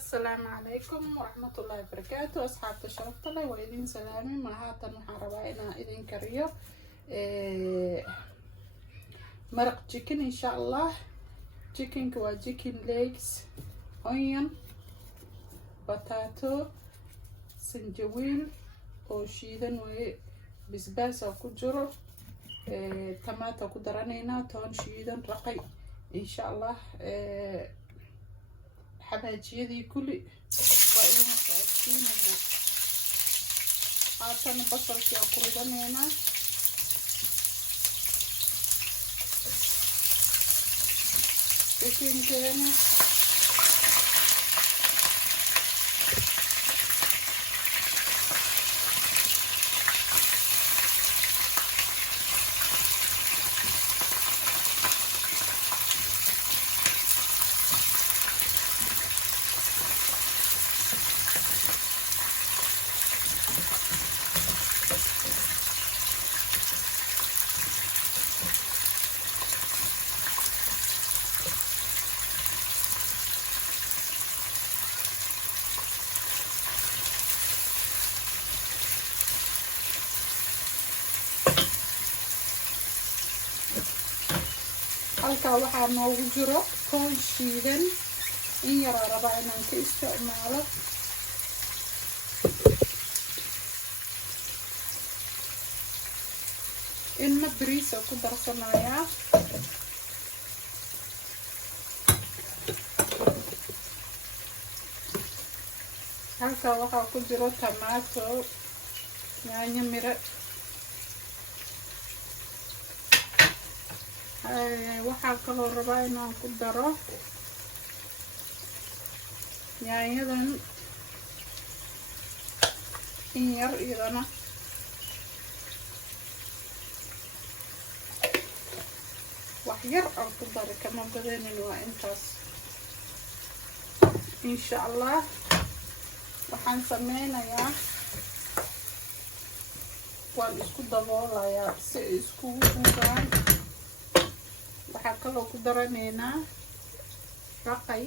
السلام عليكم ورحمة الله وبركاته. أصحاب الشرف الله وإذن سلامي مهاتا وحربائنا إذن كريو مرق chicken إن شاء الله. chicken كوا chicken legs onion بطاطو سنجويل oo shiidan way bisbaas oo ku jiro tomato ku daranayna toon shiidan raqay insha Allah xabaajiyadii kulli waa inaan saarsiinayna haatan basasha ku ridanayna chicken halka waxaa noogu jiro toon shiidan in yar raba inaan ka isticmaalo inna bariis ku darsanayaa halka waxaa ku jiro tomato yaanyo miro waxaa kaloo rabaa inaan ku daro yaanyadan in yar iyadana wax yar aan ku dari kama badanin waa intaas insha Allah waxaan sameynayaa waan isku daboolayaa si ay iskugu duubaan waxaa kaloo ku daranaynaa raqay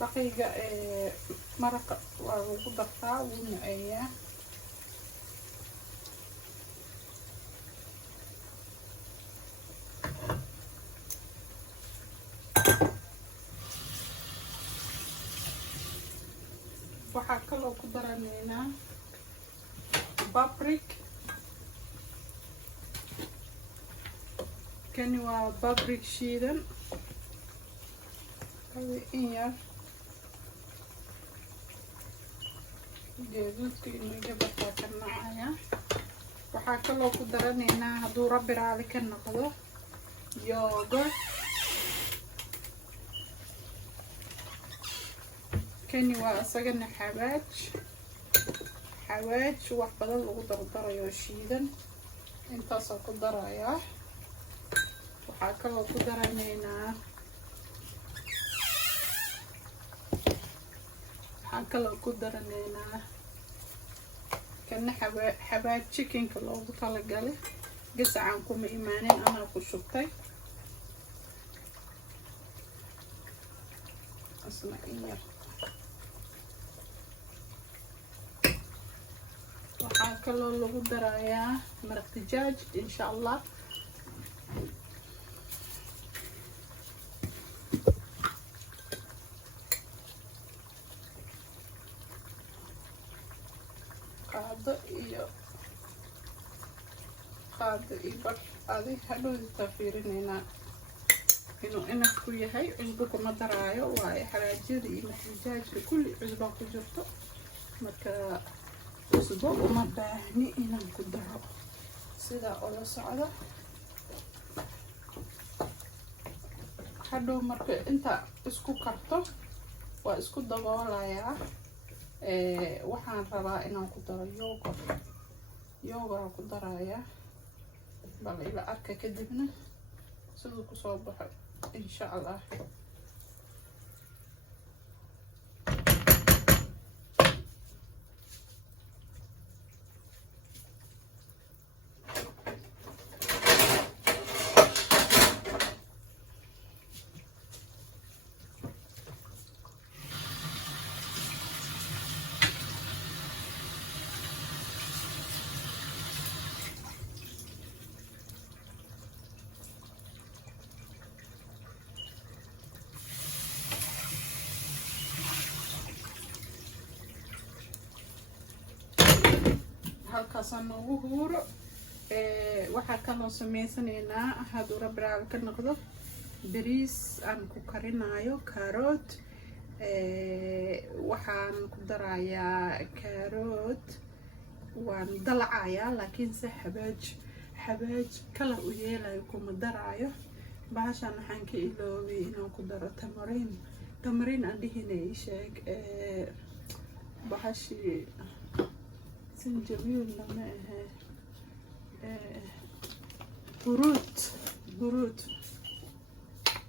raqayga maraqa waa lagu dartaa wuu naceeyaa waxaa kaloo ku daranaynaa babrik kani waa babrik shiidan in yar geeduudka inaga bataa ka nacaya waxaa kaloo ku daranaynaa hadduu rabbi raali ka noqdo yogurt kani waa asagana xawaaj wax badan lagu dardarayo shiidan intaasoo ku darayaa waxaa kaloo ku daranaynaa kana xawaaj chickenka loogu talagalay gasacaan kuma imaanin anaa ku shubtay asna in yar waxaa kaloo lagu darayaa maraq digaag insha Allah qaado iyo bar adi hadhowda fiirinaynaa inuu inaf ku yahay cusbo kuma daraayo waayo xalaajyada iyo maxdijaajka kulli cusbo ku jirto marka cusbo uma baahni inaan ku daro sidaa ola socdo hadhow marka inta isku karto waa isku daboolayaa waxaan rabaa inaan ku daro yogurt ku darayaa bal ila arka kadibna siduu ku soo baxo insha Allah dabkaasaan noogu huuro. waxaa kaloo samaysaneynaa hadduu rabraal ka noqdo bariis aan ku karinayo karoot. waxaan ku darayaa karoot waan dalacayaa laakiinse xabaaj kalar u yeelayo kuma daraayo. bahashaan waxaan ka iloobay inaan ku daro tamariin aan dhihina ii sheeg bahashii sinjabiil lama ahe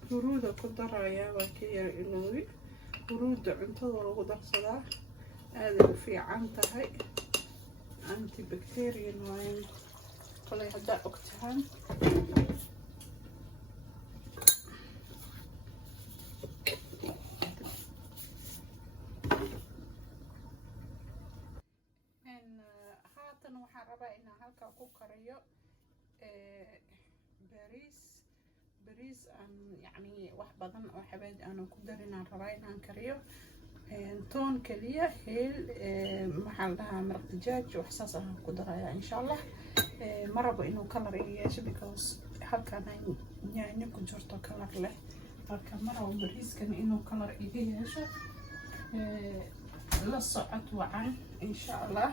huruuda ku darayaa waa ka yar iloobi. huruuda cuntada lagu darsadaa aaday u fiican tahay, antibacterian waaye kolay haddaa ogtahaan. haatan waxaan rabaa inaan halkaa ku kariyo bariis aan yacni wax badan oo xabaaj aanan ku darinaan rabaa inaan kariyo. toon kaliya heel maxaa la dhahaa maraq digaag wax saas ah ku darayaa insha allah. ma rabo inuu kalar iga yeesho because halkaan ay yaanyo ku jirto kalar leh, marka ma rabo bariiskan inuu kalar iga yeesho. la socod wacan insha allah.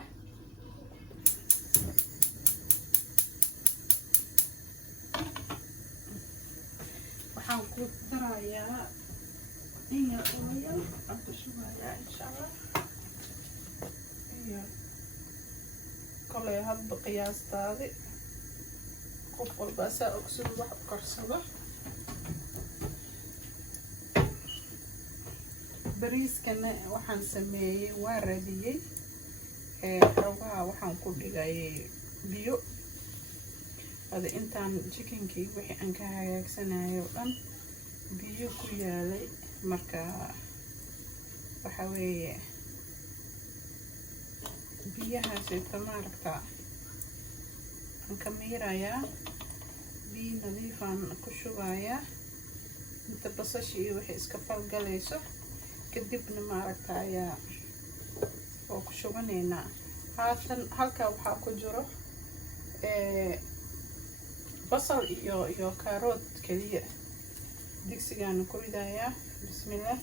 waxaan ku darayaa iyo oil aan ku shubayaa insha allah. iyo kolay hadba qiyaastaadi qof walba saa ogsidu wax u karsado. bariiskana waxaan sameeyey waa radiyey. xoogaha waxaan ku dhigay biyo hada intaan chickenkii wixii aan ka hagaagsanayo dhan biyo ku yaalay. marka waxa weeye biyahaasita maaragta aan ka miirayaa, biyo nadiifaan ku shubayaa inta basashii iyo wixii iska falgalayso. kadibna maaragta ayaa oo ku shubanaynaa. haatan halkaa waxaa ku jiro basal iyo karoot kaliya. digsigaana ku ridayaa. bismillah.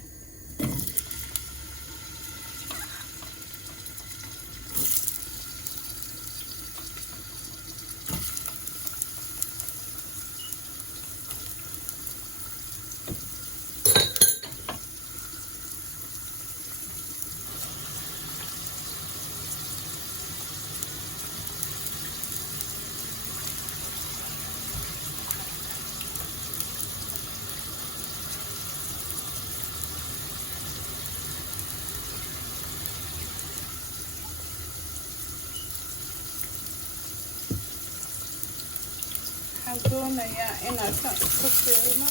waxaan doonayaa inaan san isku fiirno.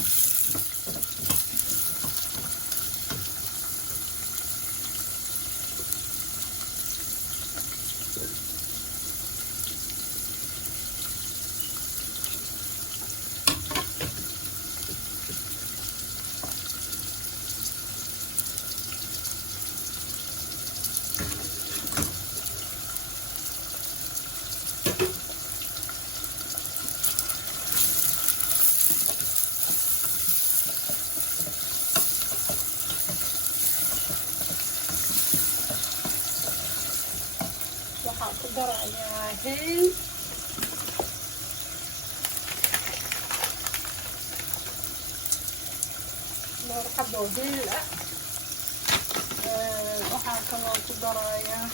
waxaan ku darayaa heel dhowr xabo heel ah. waxaan kaloo ku darayaa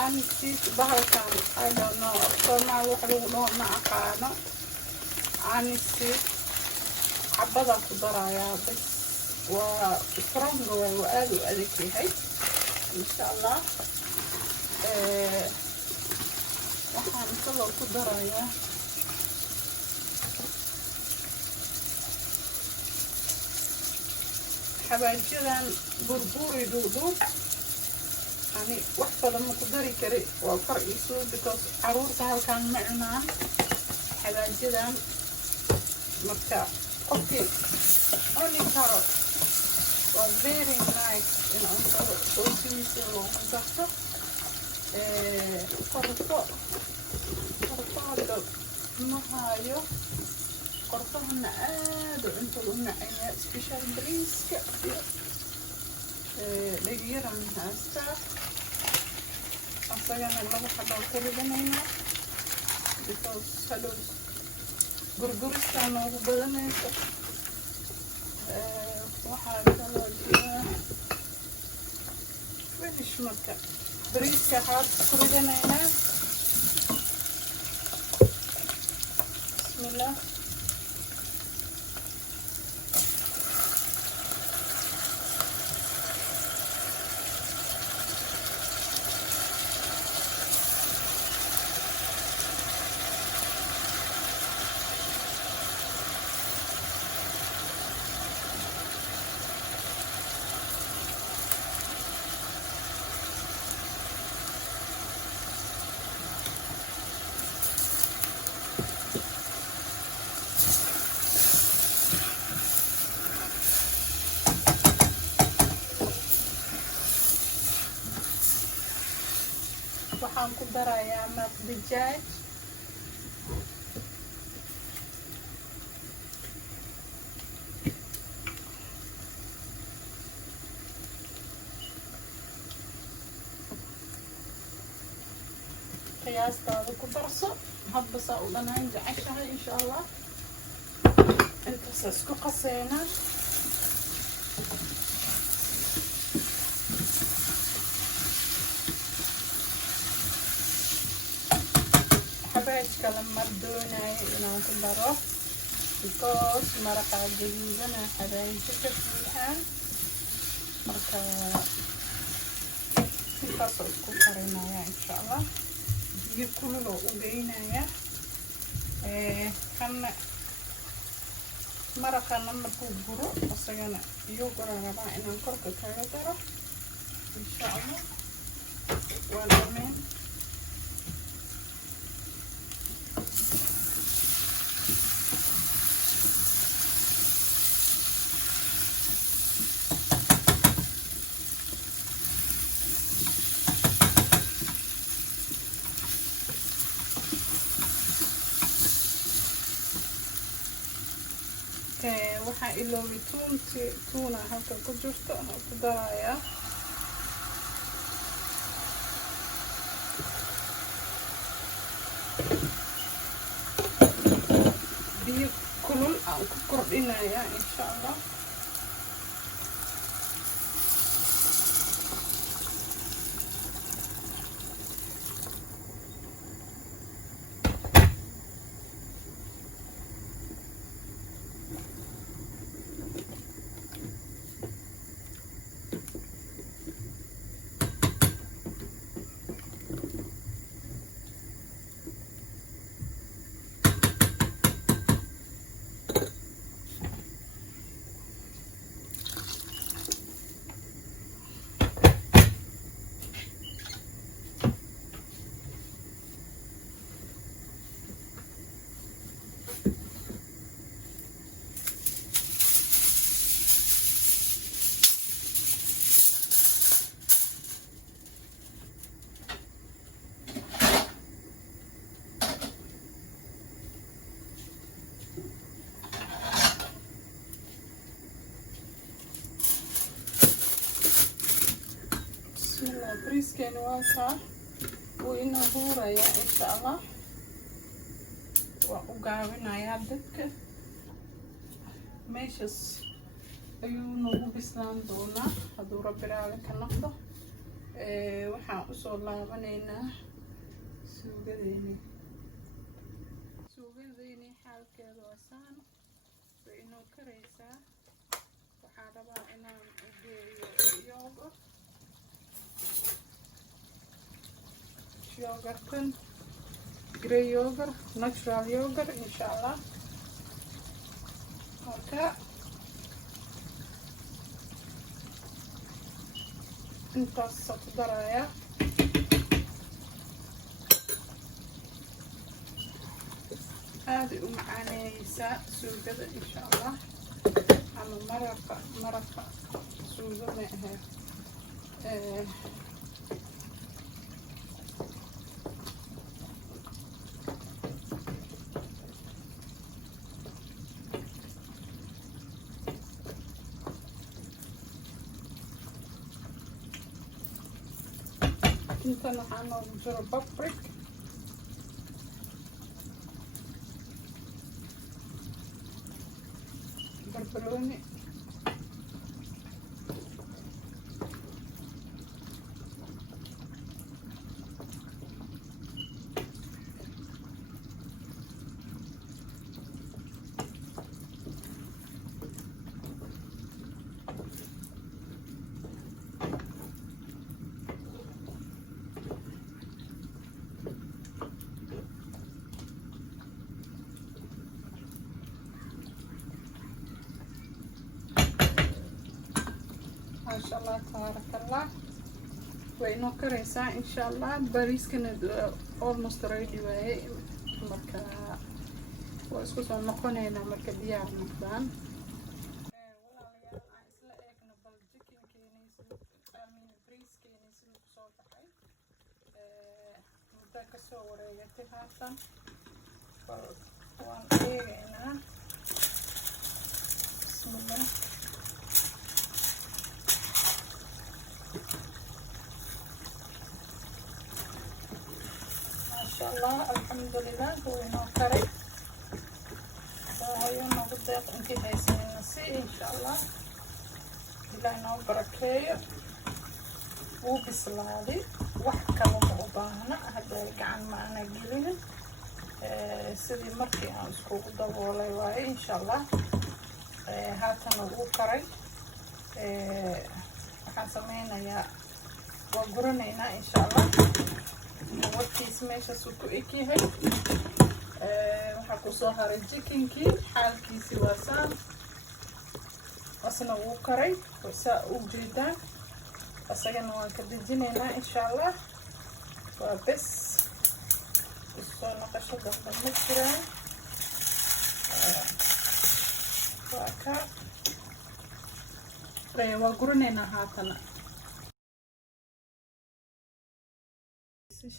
aniseed bahalkan I don't know Soomaali wax lagu dhaho ma aqaano. aniseed xabadaan ku darayaa bas. waa strong waa aad u adag yahay insha allah. waxaan kaloo ku darayaa xabaajiyadan burburi dhuudhuub. ani wax badan ma ku dari kari waa kor iyo suul because caruurta halkaan ma cunaan xawaajidan marka qofkii cuni karo waa very nice in cuntada soosihiisa loogu darto qorfo hadda ma hayo qorfahana aad u cuntada u nacaya special bariiska iyo dhegyaran haastaa asagana laba xabaan ka ridanayna because hadhow gurguristaa noogu badanaysa waxaa kaloo jira finish marka bariiska waxaad ku ridanaynaa bismillah waxaan ku darayaa maraq digaag qiyaastaada ku darso hadba saa u dhanaan jeceshahay insha allah intaasa isku qaseena xabaajka lama doonayo inaan ku daro because maraqa gaduudana xabaaji ka fiican marka intaasoo isku karinaya insha allah biyo kulul oo u geynaya kana maraqana markuu guro isagana yogurt rabaa inaan korka kaga daro insha allah waa dhameen waxaa iloobay tuuna halka ku jirto ku darayaa biyo kulul aan ku kordhinayaa insha allah bariiskeena waa kaa wuu inoo huurayaa insha allah waa u gaabinayaa dadka meeshaas ayuu nagu bislaan doonaa hadduu rabbi raali ka noqdo waxaan usoo laabanaynaa suugadeeni xaalkeeda waa saan way inoo karaysaa waxaan rabaa inaan u geeyo yogurt yogurtan grey yogurt natural yogurt insha allah marka intaas ku daraya هذه معانيسا سوقة إن شاء الله. أما مرقة سوقة معها inta waxaa noogu jiro babrik, barbarooni, ما شاء الله تبارك الله. وإنه كريسة إن شاء الله. باريس كانت almost ready واي مركا واسكو نقونينا مركا ديار نقدان بسم الله. ما شاء الله الحمد لله. هو إنه كري وهي إنه بدأت أنتي هيسين النسي إن شاء الله. إلا إنه بركير وبسلادي وحكا ومعبانا هذا يقعن معنا قليل سيدي مركي أنا اسكو دبولي واي إن شاء الله. هاتنا وكري waxaan sameynayaa waa guranaynaa insha Allah. warkiis meeshaas uu ku eg yahay. waxaa kusoo haray chickenkii xaalkiisii waa saan asna wuu karay saa u jeedaan. asagana waan ka dejinaynaa insha Allah. waa bes soo noqosho dambe ma jiraan. waa ka waa guranaynaa haatana.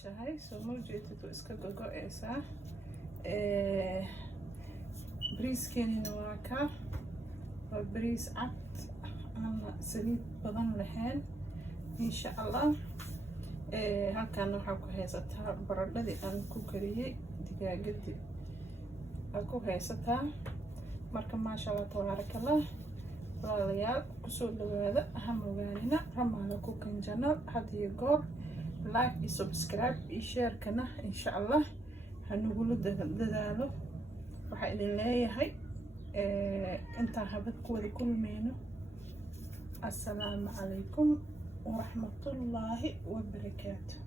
shahay soo ma jeedid oo iska gogo'aysaa. bariiskeenina waa ka waa bariis cad aan saliid badan lahayn insha Allah. halkan waxaa ku haysataa baradhadii aan ku kariyay digaagadii aa ku haysataa. marka maasha Allah tabaarakallah. walaalayaal kusoo dhawaada ha mogaanina ramaada ku kanjana had iyo goor like iyo subscribe iyo share kana insha Allah hanugula dadaalo. waxaa idin leeyahay inta habad ku wada kulmeyno. assalaamu calaykum waraxmatullaahi wabarakaatuh.